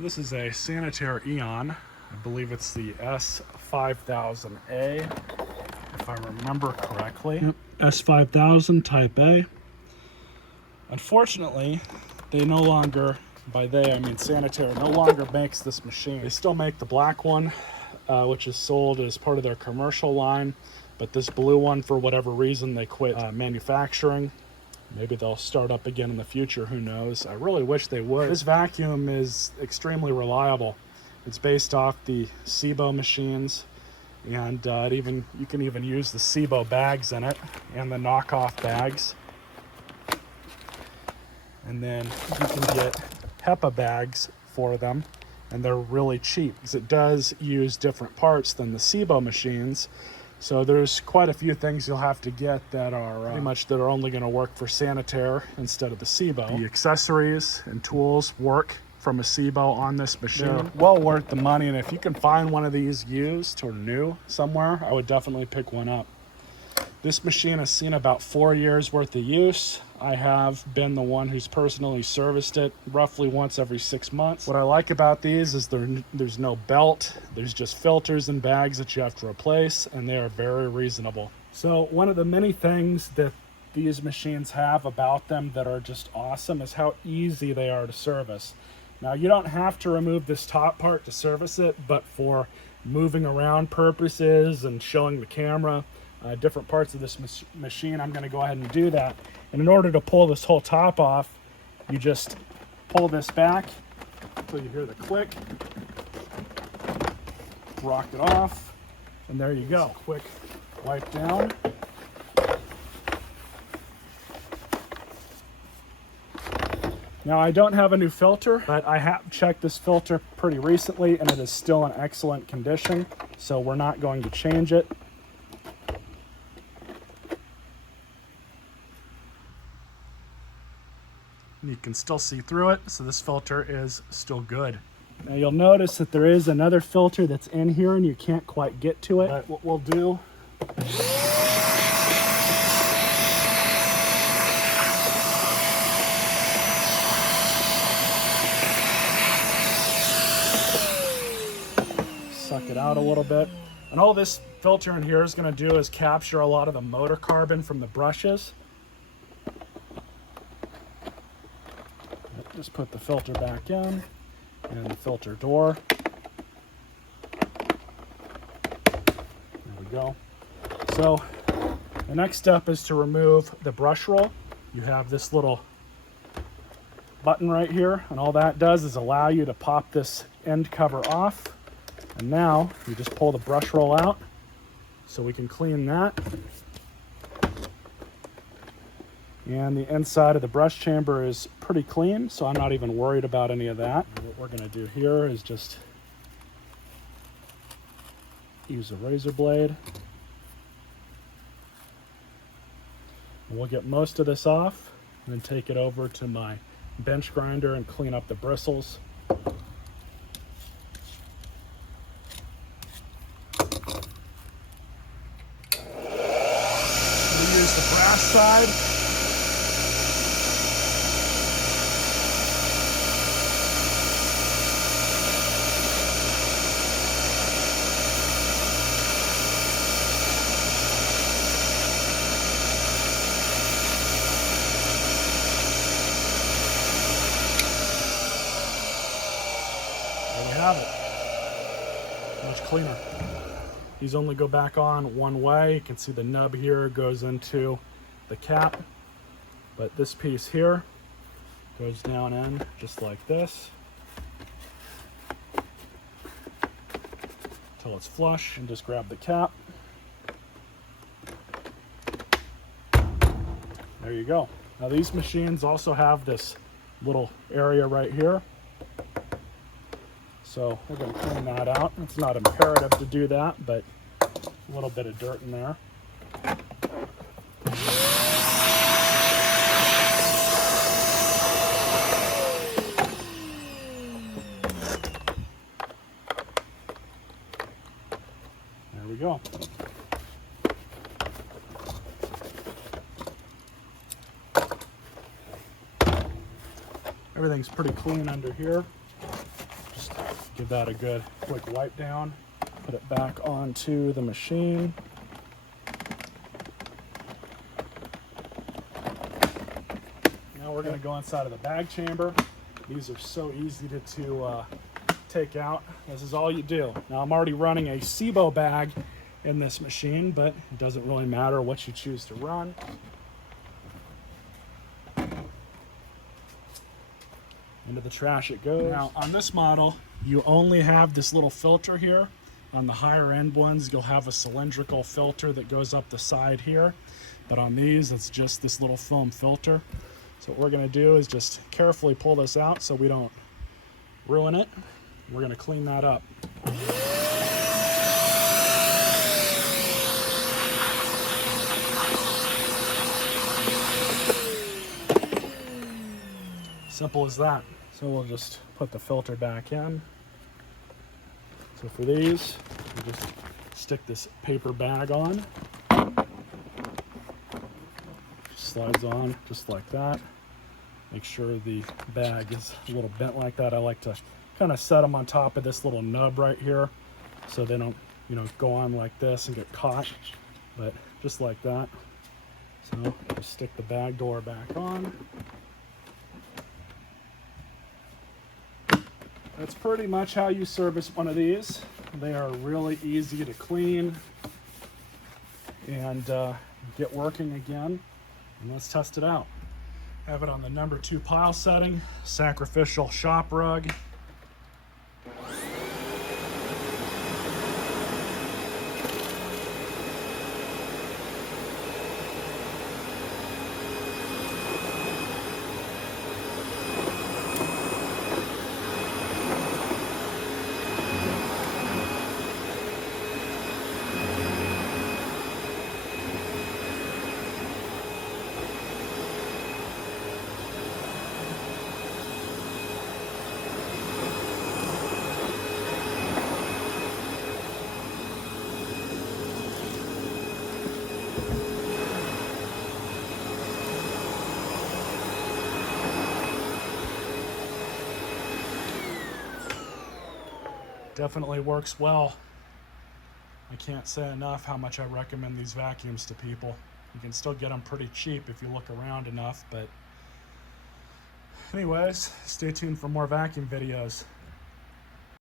This is a Sanitaire Eon. I believe it's the S5000a, if I remember correctly. Yep, S5000 Type A. Unfortunately, they no longer, by they I mean Sanitaire, no longer makes this machine. They still make the black one, which is sold as part of their commercial line, but this blue one, for whatever reason, they quit manufacturing. Maybe they'll start up again in the future, who knows. I really wish they would. This vacuum is extremely reliable. It's based off the SEBO machines, and you can even use the SEBO bags in it and the knockoff bags. And then you can get Hepa bags for them, and they're really cheap because it does use different parts than the SEBO machines. So there's quite a few things you'll have to get that are pretty much that are only going to work for Sanitaire instead of the SEBO. The accessories and tools work from a SEBO on this machine. They're well worth the money, and if you can find one of these used or new somewhere, I would definitely pick one up. This machine has seen about 4 years worth of use. I have been the one who's personally serviced it roughly once every 6 months. What I like about these is there's no belt. There's just filters and bags that you have to replace, and they are very reasonable. So one of the many things that these machines have about them that are just awesome is how easy they are to service. Now, you don't have to remove this top part to service it, but for moving around purposes and showing the camera different parts of this machine, I'm going to go ahead and do that. And in order to pull this whole top off, you just pull this back until you hear the click, rock it off, and there you go. Quick wipe down. Now, I don't have a new filter, but I have checked this filter pretty recently, and it is still in excellent condition, so we're not going to change it. You can still see through it, so this filter is still good. Now you'll notice that there is another filter that's in here and you can't quite get to it. But what we'll do, suck it out a little bit. And all this filter in here is going to do is capture a lot of the motor carbon from the brushes. Just put the filter back in and the filter door. There we go. So the next step is to remove the brush roll. You have this little button right here, and all that does is allow you to pop this end cover off. And now you just pull the brush roll out so we can clean that. And the inside of the brush chamber is pretty clean, so I'm not even worried about any of that. What we're going to do here is just use a razor blade. And we'll get most of this off and then take it over to my bench grinder and clean up the bristles. We'll use the brass side. Have it. Much cleaner. These only go back on one way. You can see the nub here goes into the cap, but this piece here goes down in just like this until it's flush, and just grab the cap. There you go. Now these machines also have this little area right here. So we're going to clean that out. It's not imperative to do that, but a little bit of dirt in there. There we go. Everything's pretty clean under here. Give that a good quick wipe down. Put it back onto the machine. Now we're going to go inside of the bag chamber. These are so easy to take out. This is all you do. Now I'm already running a SEBO bag in this machine, but it doesn't really matter what you choose to run. Into the trash it goes. Now on this model, you only have this little filter here. On the higher end ones, you'll have a cylindrical filter that goes up the side here. But on these, it's just this little foam filter. So what we're gonna do is just carefully pull this out so we don't ruin it. We're gonna clean that up. Simple as that. So we'll just put the filter back in. So for these, we just stick this paper bag on. Slides on just like that. Make sure the bag is a little bent like that. I like to kind of set them on top of this little nub right here so they don't, go on like this and get caught, but just like that. So just stick the bag door back on. That's pretty much how you service one of these. They are really easy to clean and get working again. And let's test it out. Have it on the number 2 pile setting, sacrificial shop rug. Definitely works well. I can't say enough how much I recommend these vacuums to people. You can still get them pretty cheap if you look around enough, but anyways, stay tuned for more vacuum videos.